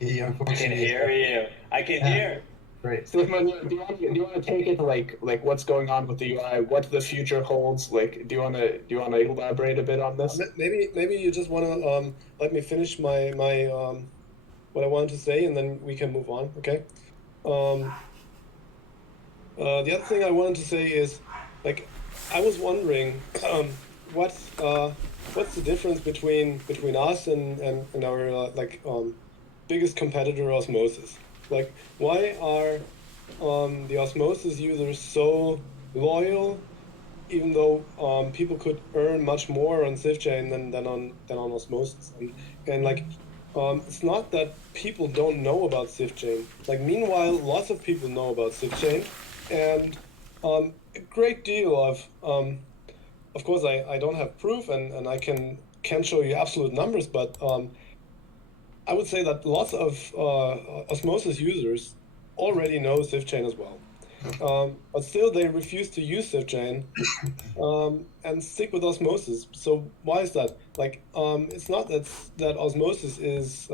Yeah, I can hear you. I can hear. Great. Sifmoon, do you want to take it like what's going on with the UI, what the future holds? Like, do you want to elaborate a bit on this? Maybe you just want to let me finish my what I wanted to say, and then we can move on. Okay. The other thing I wanted to say is, like, I was wondering what's the difference between us and our biggest competitor, Osmosis. Like, why are the Osmosis users so loyal, even though people could earn much more on SifChain than on Osmosis? And like, it's not that people don't know about SifChain. Like, meanwhile, lots of people know about SifChain, and a great deal of of course, I don't have proof, and I can show you absolute numbers, but I would say that lots of Osmosis users already know SwiftChain as well. But still, they refuse to use SwiftChain and stick with Osmosis. So why is that? Like, it's not that Osmosis is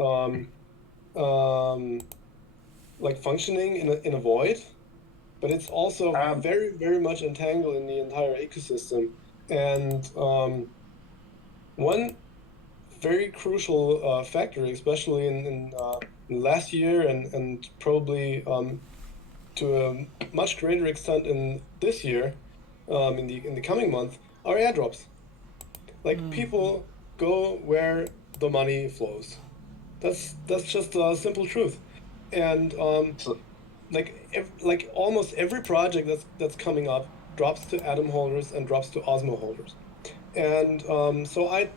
like functioning in a void, but it's also very, very much entangled in the entire ecosystem. And one very crucial factor, especially in last year and probably to a much greater extent in this year, in the coming month, are airdrops. Like, people go where the money flows. That's just a simple truth. And like almost every project that's coming up drops to Atom holders and drops to Osmo holders. And so I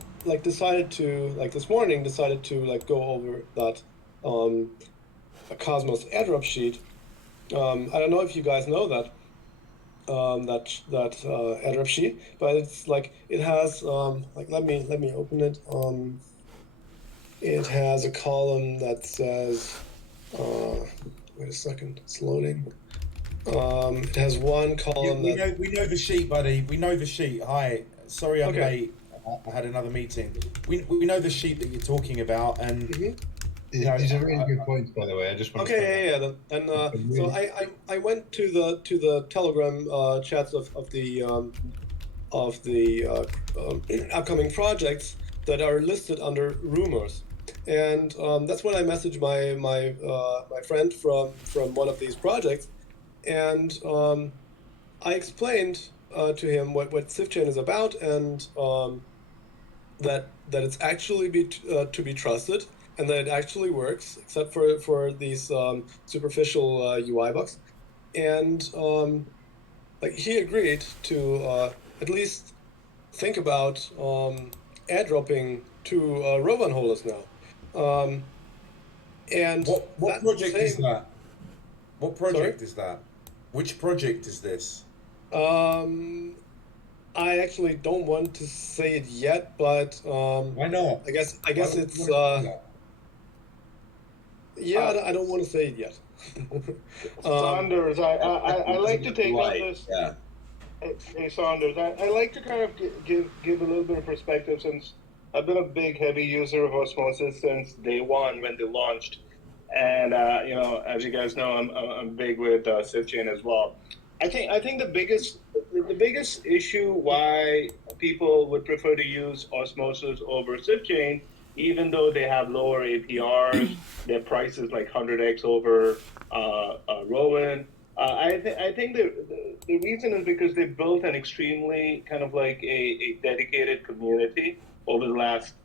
decided to this morning to go over that Cosmos airdrop sheet. I don't know if you guys know that airdrop sheet, but it's like it has let me open it. It has a column that says wait a second, it's loading. It has one column. We know the sheet, buddy. We know the sheet. Hi, sorry I'm late. I had another meeting. We know the sheet that you're talking about, and these are really good points, by the way. I just want to. And so I went to the Telegram chats of the upcoming projects that are listed under rumors, and that's when I messaged my friend from one of these projects, and I explained to him what SwiftChain is about, and that it's actually to be trusted, and that it actually works, except for these superficial UI bugs. And he agreed to at least think about airdropping to Rowan holders now. And what project is that? What project is that? Which project is this? I actually don't want to say it yet, but why not? I guess it's I don't want to say it yet. Saunders, I like to take on this. Yeah. Hey Saunders, I like to kind of give a little bit of perspective, since I've been a big heavy user of Osmosis since day one when they launched, and as you guys know, I'm big with SwiftChain as well. I think the biggest issue why people would prefer to use Osmosis over SwiftChain, even though they have lower APRs, their price is like 100x over Rowan. I think the reason is because they built an extremely kind of like a dedicated community over the last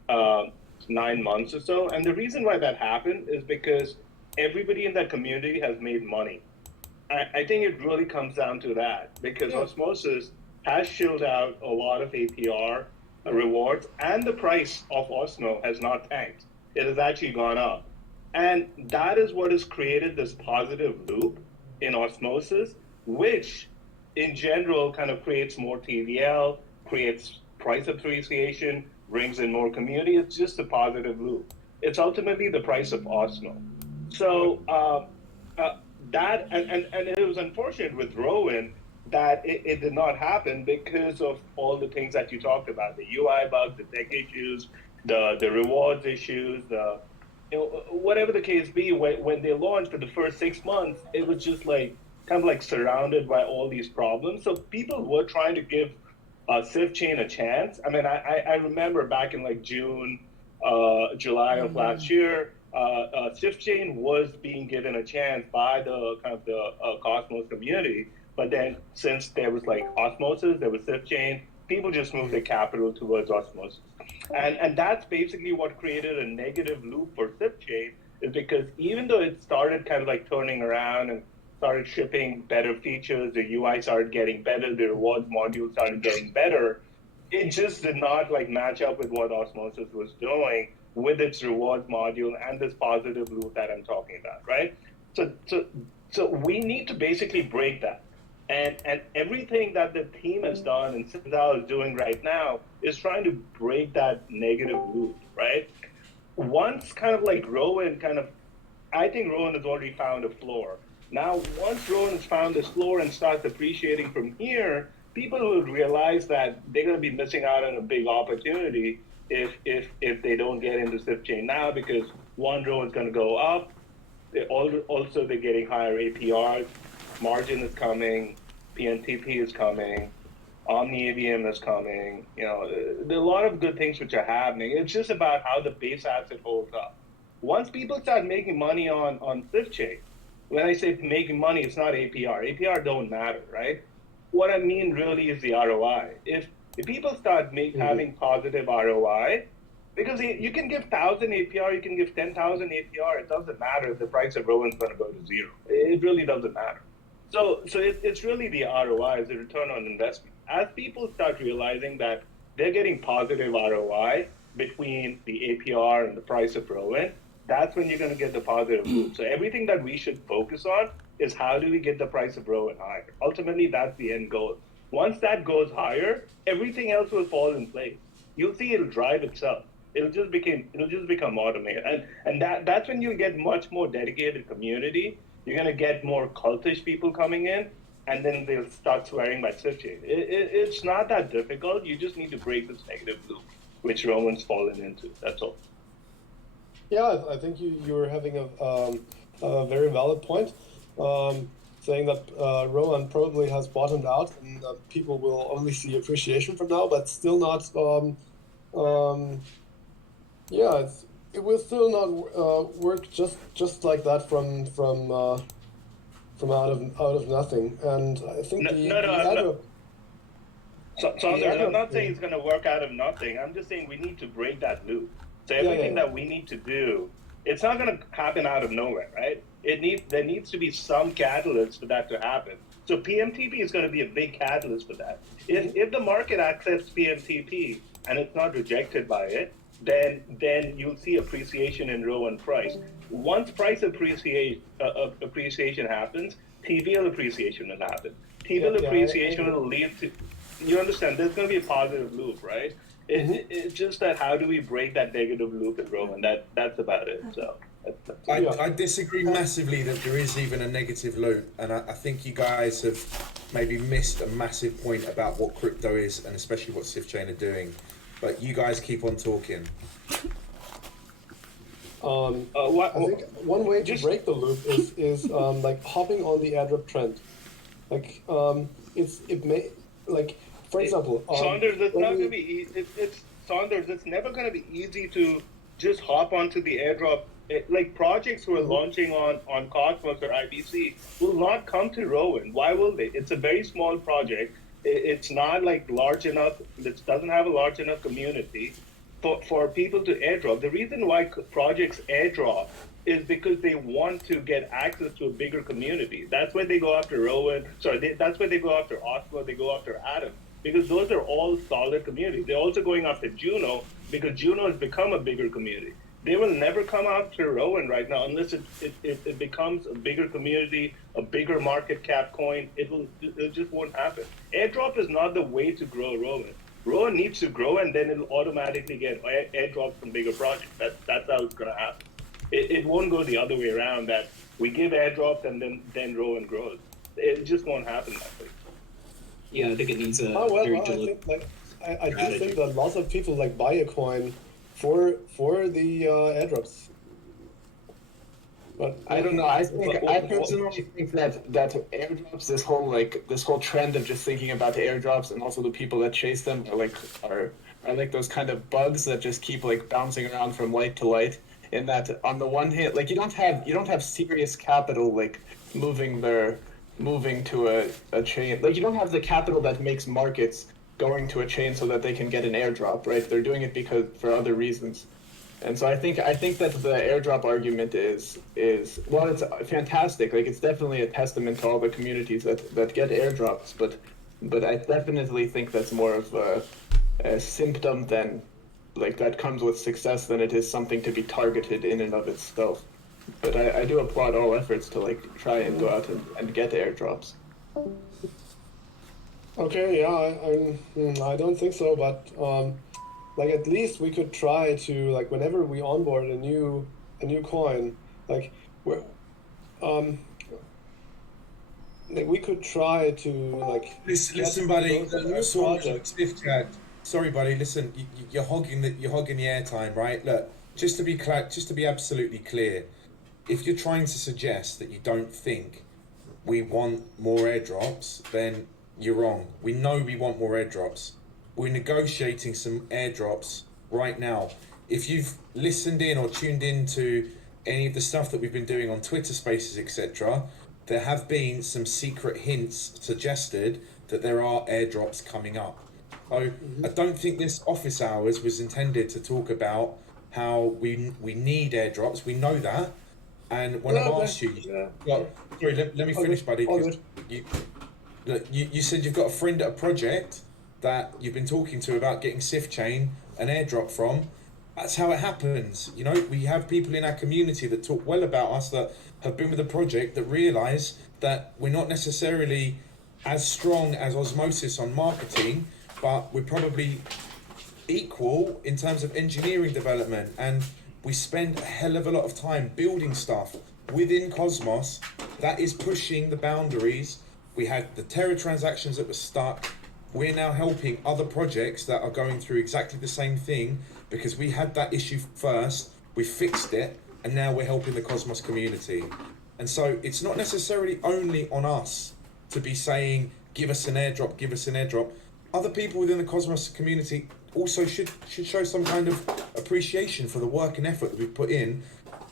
9 months or so. And the reason why that happened is because everybody in that community has made money. I think it really comes down to that, because Osmosis has shilled out a lot of APR rewards, and the price of Osmo has not tanked. It has actually gone up. And that is what has created this positive loop in Osmosis, which in general kind of creates more TVL, creates price appreciation, brings in more community. It's just a positive loop. It's ultimately the price of Osmo. So that, and it was unfortunate with Rowan that it did not happen because of all the things that you talked about, the UI bugs, the tech issues, the rewards issues, whatever the case be. When they launched for the first 6 months, it was just like kind of like surrounded by all these problems. So people were trying to give SwiftChain a chance. I mean, I remember back in like June, July of last year, SwiftChain was being given a chance by the kind of the Cosmos community. But then since there was like Osmosis, there was SwiftChain, people just moved their capital towards Osmosis. And that's basically what created a negative loop for SwiftChain, is because even though it started kind of like turning around and started shipping better features, the UI started getting better, the rewards module started getting better, it just did not like match up with what Osmosis was doing with its rewards module and this positive loop that I'm talking about, right? So we need to basically break that. And everything that the team has done and Citadel is doing right now is trying to break that negative loop, right? Once kind of like Rowan I think Rowan has already found a floor. Now, once Rowan has found this floor and starts appreciating from here, people will realize that they're going to be missing out on a big opportunity if they don't get into SwiftChain now, because one, Rowan's going to go up. Also, they're getting higher APRs. Margin is coming. PNTP is coming. Omni AVM is coming. You know, there are a lot of good things which are happening. It's just about how the base asset holds up. Once people start making money on SwiftChain, when I say making money, it's not APR. APR don't matter, right? What I mean really is the ROI. If people start having positive ROI, because you can give 1,000 APR, you can give 10,000 APR, it doesn't matter if the price of Rowan's going to go to zero. It really doesn't matter. So it's really the ROI, the return on investment. As people start realizing that they're getting positive ROI between the APR and the price of Rowan, that's when you're going to get the positive loop. So everything that we should focus on is how do we get the price of Rowan higher. Ultimately, that's the end goal. Once that goes higher, everything else will fall in place. You'll see it'll drive itself. It'll just become automated, and that's when you'll get much more dedicated community. You're gonna get more cultish people coming in, and then they'll start swearing by SwiftChain. It's not that difficult. You just need to break this negative loop, which Rowan's fallen into. That's all. Yeah, I think you're having a very valid point, saying that Rowan probably has bottomed out, and people will only see appreciation from now, but still not. Yeah, it will still not work just like that from out of nothing. And I think Saunders, I'm not saying it's going to work out of nothing. I'm just saying we need to break that loop. So everything that we need to do, it's not going to happen out of nowhere, right? There needs to be some catalyst for that to happen. So PMTP is going to be a big catalyst for that. If the market accepts PMTP and it's not rejected by it, then you'll see appreciation in Rowan price. Once price appreciation happens, TVL appreciation will happen. TVL appreciation will lead to, you understand, there's going to be a positive loop, right? It's just that how do we break that negative loop in Rowan? That's about it. So I disagree massively that there is even a negative loop, and I think you guys have maybe missed a massive point about what crypto is, and especially what SwiftChain are doing. But you guys keep on talking. I think one way to break the loop is like hopping on the airdrop trend. Like it may, like, for example, Saunders, it's not going to be. Saunders, it's never going to be easy to just hop onto the airdrop. Like projects who are launching on Cosmos or IBC will not come to Rowan. Why will they? It's a very small project. It's not like large enough. It doesn't have a large enough community for people to airdrop. The reason why projects airdrop is because they want to get access to a bigger community. That's why they go after Rowan. That's why they go after Osmo. They go after Atom, because those are all solid communities. They're also going after Juno because Juno has become a bigger community. They will never come after Rowan right now unless it becomes a bigger community, a bigger market cap coin. It just won't happen. Airdrop is not the way to grow Rowan. Rowan needs to grow, and then it'll automatically get airdrops from bigger projects. That's how it's going to happen. It won't go the other way around, that we give airdrops and then Rowan grows. It just won't happen that way. Yeah, I think it needs a I do think that lots of people like buy a coin for the airdrops. But I don't know. I personally think that airdrops, this whole trend of just thinking about the airdrops and also the people that chase them are like those kind of bugs that just keep like bouncing around from light to light. In that, on the one hand, like you don't have serious capital like moving to a chain. Like you don't have the capital that makes markets going to a chain so that they can get an airdrop, right? They're doing it for other reasons. And so I think that the airdrop argument is well, it's fantastic. Like it's definitely a testament to all the communities that get airdrops, but I definitely think that's more of a symptom than like that comes with success than it is something to be targeted in and of itself. But I do applaud all efforts to like try and go out and get airdrops. Okay, yeah, I don't think so, but like at least we could try to like whenever we onboard a new coin, like we're like we could try to like Listen, buddy. project. Stiff chat. Sorry, buddy. Listen, you're hogging the airtime, right? Look, just to be absolutely clear, if you're trying to suggest that you don't think we want more airdrops, then you're wrong. We know we want more airdrops. We're negotiating some airdrops right now. If you've listened in or tuned in to any of the stuff that we've been doing on Twitter Spaces, etc., there have been some secret hints suggested that there are airdrops coming up. So I don't think this office hours was intended to talk about how we need airdrops. We know that. And when I've asked you, sorry, let me finish, buddy. You said you've got a friend at a project that you've been talking to about getting SifChain an airdrop from. That's how it happens. You know, we have people in our community that talk well about us, that have been with the project, that realise that we're not necessarily as strong as Osmosis on marketing, but we're probably equal in terms of engineering development, and we spend a hell of a lot of time building stuff within Cosmos that is pushing the boundaries. We had the Terra transactions that were stuck. We're now helping other projects that are going through exactly the same thing because we had that issue first, we fixed it, and now we're helping the Cosmos community. And so it's not necessarily only on us to be saying, give us an airdrop, give us an airdrop. Other people within the Cosmos community also should show some kind of appreciation for the work and effort that we've put in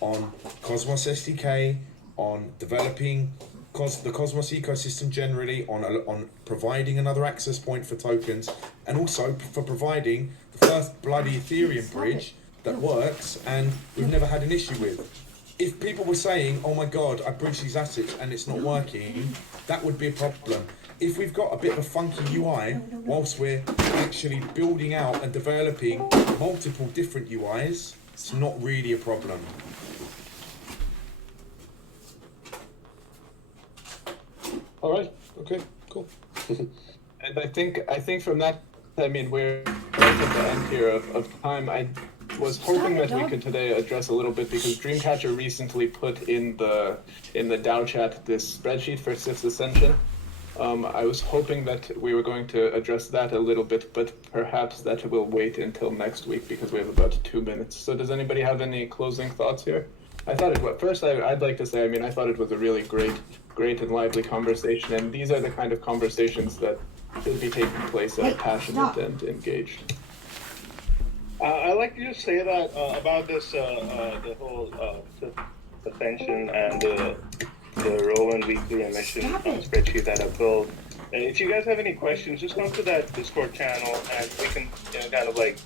on Cosmos SDK, on developing the Cosmos ecosystem generally, on providing another access point for tokens, and also for providing the first bloody Ethereum bridge that works and we've never had an issue with. If people were saying, oh my god, I bridged these assets and it's not working, that would be a problem. If we've got a bit of a funky UI whilst we're actually building out and developing multiple different UIs, it's not really a problem. All right. Okay. Cool. And I think from that, I mean, we're right at the end here of time. I was hoping that we could today address a little bit because Dreamcatcher recently put in the DAO chat this spreadsheet for Sif's Ascension. I was hoping that we were going to address that a little bit, but perhaps that will wait until next week because we have about 2 minutes. So does anybody have any closing thoughts here? I thought I'd like to say, I mean, I thought it was a really great and lively conversation, and these are the kind of conversations that should be taking place passionate and engaged. I'd like to just say that about this, the whole Ascension and the Roland weekly emission spreadsheet that I built. And if you guys have any questions, just come to that Discord channel and we can kind of like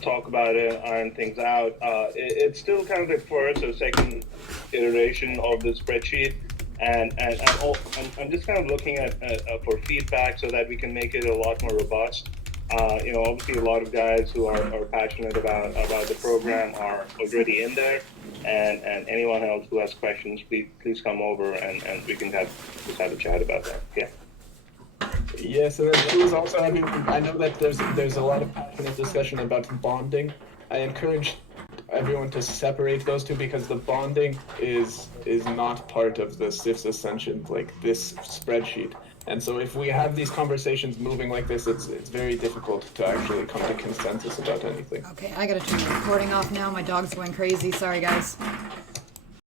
talk about it, iron things out. It's still kind of the first or second iteration of the spreadsheet, and I'm just kind of looking at for feedback so that we can make it a lot more robust. Obviously a lot of guys who are passionate about the program are already in there, and anyone else who has questions, please come over and we can just have a chat about that. Yeah. Yes, and then please also, I mean, I know that there's a lot of passionate discussion about bonding. I encourage everyone to separate those two because the bonding is not part of the Sif's Ascension, like this spreadsheet. And so if we have these conversations moving like this, it's very difficult to actually come to consensus about anything. Okay, I gotta turn the recording off now. My dog's going crazy. Sorry, guys.